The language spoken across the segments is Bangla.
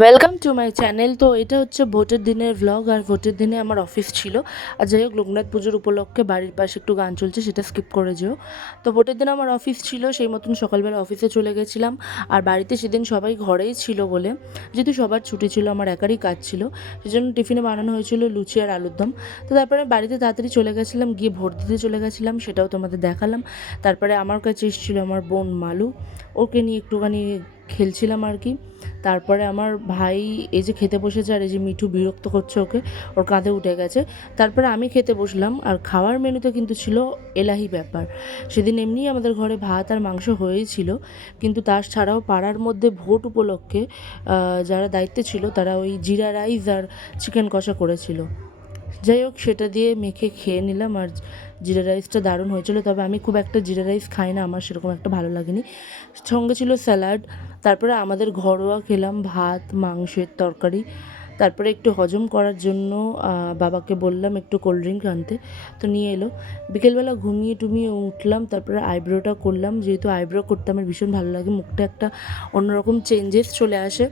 Welcome to my channel. তো এটা হচ্ছে ভোটের দিনের ভ্লগ, আর ভোটের দিনে আমার অফিস ছিল। আর যাই হোক, লোকনাথ পুজোর উপলক্ষে বাড়ির পাশে একটু গান চলছে, সেটা স্কিপ করে যেও। তো ভোটের দিন আমার অফিস ছিল, সেই মতন সকালবেলা অফিসে চলে গেছিলাম। আর বাড়িতে সেদিন সবাই ঘরেই ছিল বলে, যেহেতু সবার ছুটি ছিল, আমার একারই কাজ ছিল, সেজন্য টিফিনে বানানো হয়েছিল লুচি আর আলুর দম। তো তারপরে বাড়িতে তাড়াতাড়ি চলে গেছিলাম, গিয়ে ভোট দিতে চলে গেছিলাম, সেটাও তোমাদের দেখালাম। তারপরে আমার কাছে এসেছিলো আমার বোন মালু, ওকে নিয়ে একটুখানি খেলছিলাম আর কি। তারপরে আমার ভাই এই যে খেতে বসেছে, আর এই যে মিঠু বিরক্ত করছে ওকে, ওর কাঁধে উঠে গেছে। তারপরে আমি খেতে বসলাম, আর খাওয়ার মেনুতে কিন্তু ছিল এলাহি ব্যাপার। সেদিন এমনিই আমাদের ঘরে ভাত আর মাংস হয়েই ছিল, কিন্তু তার ছাড়াও পাড়ার মধ্যে ভোট উপলক্ষে যারা দায়িত্বে ছিল তারা ওই জিরা রাইস আর চিকেন কষা করেছিল। যাই হোক, সেটা দিয়ে মেখে খেয়ে নিলাম। আর জিরা রাইসটা দারুণ হয়েছিল, তবে আমি খুব একটা জিরা রাইস খাই না, আমার সেরকম একটা ভালো লাগেনি। সঙ্গে ছিল স্যালাড। তারপরে আমাদের ঘরোয়া খেলাম ভাত, মাংসের তরকারি। তারপরে একটু হজম করার জন্য বাবাকে বললাম একটু কোল্ড ড্রিঙ্ক আনতে, তো নিয়ে এলো। বিকেলবেলা ঘুমিয়ে টুমিয়ে উঠলাম, তারপরে আইব্রোটা করলাম, যেহেতু আইব্রো করতে আমার ভীষণ ভালো লাগে, মুখটা একটা অন্যরকম চেঞ্জেস চলে আসে,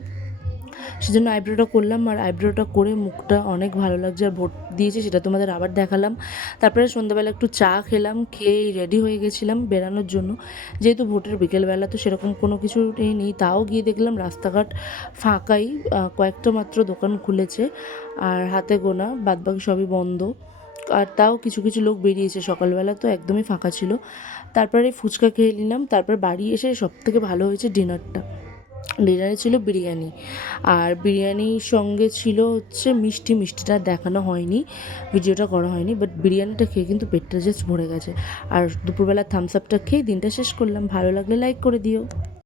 সেজন্য আইব্রোটা করলাম। আর আইব্রোটা করে মুখটা অনেক ভালো লাগছে, আর ভোট দিয়েছি সেটা তোমাদের আবার দেখালাম। তারপরে সন্ধ্যাবেলা একটু চা খেলাম, খেয়ে রেডি হয়ে গেছিলাম বেরানোর জন্য, যেহেতু ভোটের বিকেলবেলা তো সেরকম কোনো কিছু নেই। তাও গিয়ে দেখলাম রাস্তাঘাট ফাঁকাই, কয়েকটা মাত্র দোকান খুলেছে, আর হাতে গোনা, বাদবাকি সবই বন্ধ। আর তাও কিছু কিছু লোক বেরিয়েছে, সকালবেলা তো একদমই ফাঁকা ছিল। তারপরে ফুচকা খেয়ে নিলাম। তারপর বাড়ি এসে সবথেকে ভালো হয়েছে ডিনারটা। ডিনারে ছিল বিরিয়ানি, আর বিরিয়ানির সঙ্গে ছিল হচ্ছে মিষ্টি। মিষ্টিটা দেখানো হয়নি, ভিডিওটা করা হয়নি, বাট বিরিয়ানিটা খেয়ে কিন্তু পেটটা জাস্ট ভরে গেছে। আর দুপুরবেলা থামস আপটা খেয়ে দিনটা শেষ করলাম। ভালো লাগলে লাইক করে দিও।